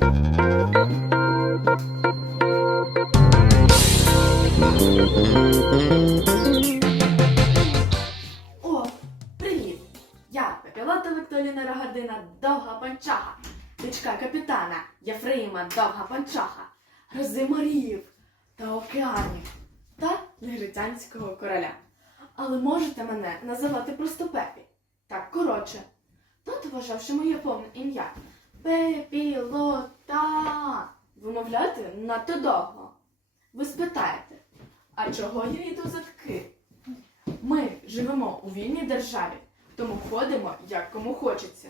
О, привіт! Я Пепілота Віктоліна Рогадина Довга Панчаха, дочка капітана Єфрейма Довга Панчаха, грози морів та океанів та негритянського короля. Але можете мене називати просто Пепі. Так коротше. Тато вважав, що моє повне ім'я Пепілота. Вимовляти надто довго. Ви спитаєте, а чого я йду за таки? Ми живемо у вільній державі, тому ходимо як кому хочеться.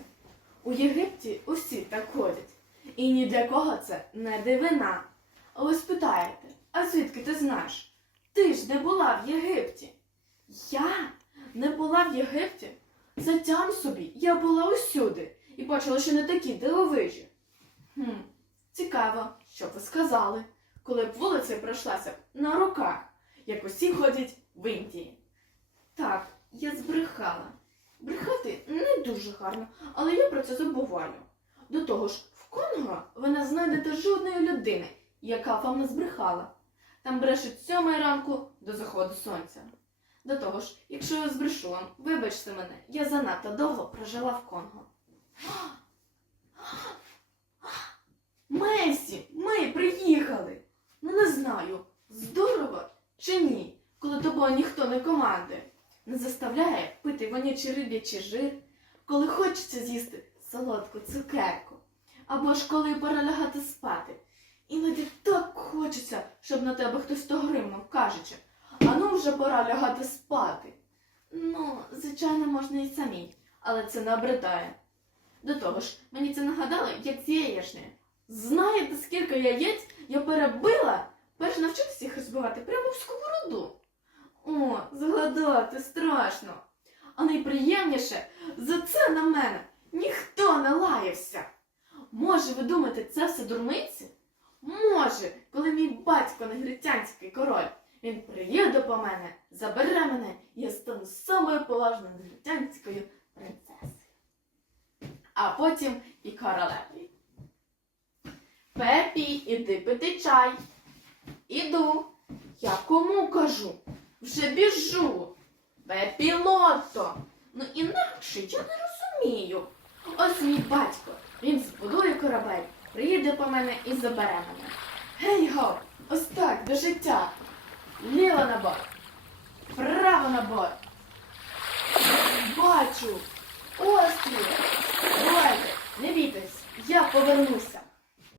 У Єгипті усі так ходять, і ні для кого це не дивина. А ви спитаєте, а звідки ти знаєш? Ти ж не була в Єгипті. Я не була в Єгипті? Затям собі, я була усюди і бачила, що не такі дивовижі. Хм, цікаво, що ви сказали, коли б вулицею пройшлася на руках, як усі ходять в Індії. Так, я збрехала. Брехати не дуже гарно, але я про це забуваю. До того ж, в Конго ви не знайдете жодної людини, яка вам не збрехала. Там брешуть сьомої ранку до заходу сонця. До того ж, якщо я збрешу вам, вибачте мене, я занадто довго прожила в Конго. Месі, ми приїхали. Ну не знаю, здорово чи ні, коли тобою ніхто не командує. Не заставляє пити вонячий риб'ячий жир, коли хочеться з'їсти солодку цукерку, або ж коли пора лягати спати. Іноді так хочеться, щоб на тебе хтось то гримнув, кажучи, а ну вже пора лягати спати. Ну, звичайно, можна і самій, але це не обридає. До того ж, мені це нагадало, як з яєчнею. Знаєте, скільки яєць я перебила, перш навчитися їх розбивати прямо в сковороду. О, згадати страшно. А найприємніше, за це на мене ніхто не лаявся. Може, ви думаєте, це все дурниці? Може, коли мій батько негритянський король, він приїде по мене, забере мене, і я стану самою поважною негритянською принцесою. А потім і королевою. Пепі, іди пити чай. Іду. Я кому кажу? Вже біжу. Пепілото. Ну інакше я не розумію. Ось мій батько. Він збудує корабель, приїде по мене і забере мене. Гей го, ось так, до життя. Ліво на борт. Право на борт. Бачу. Острів. Я повернуся.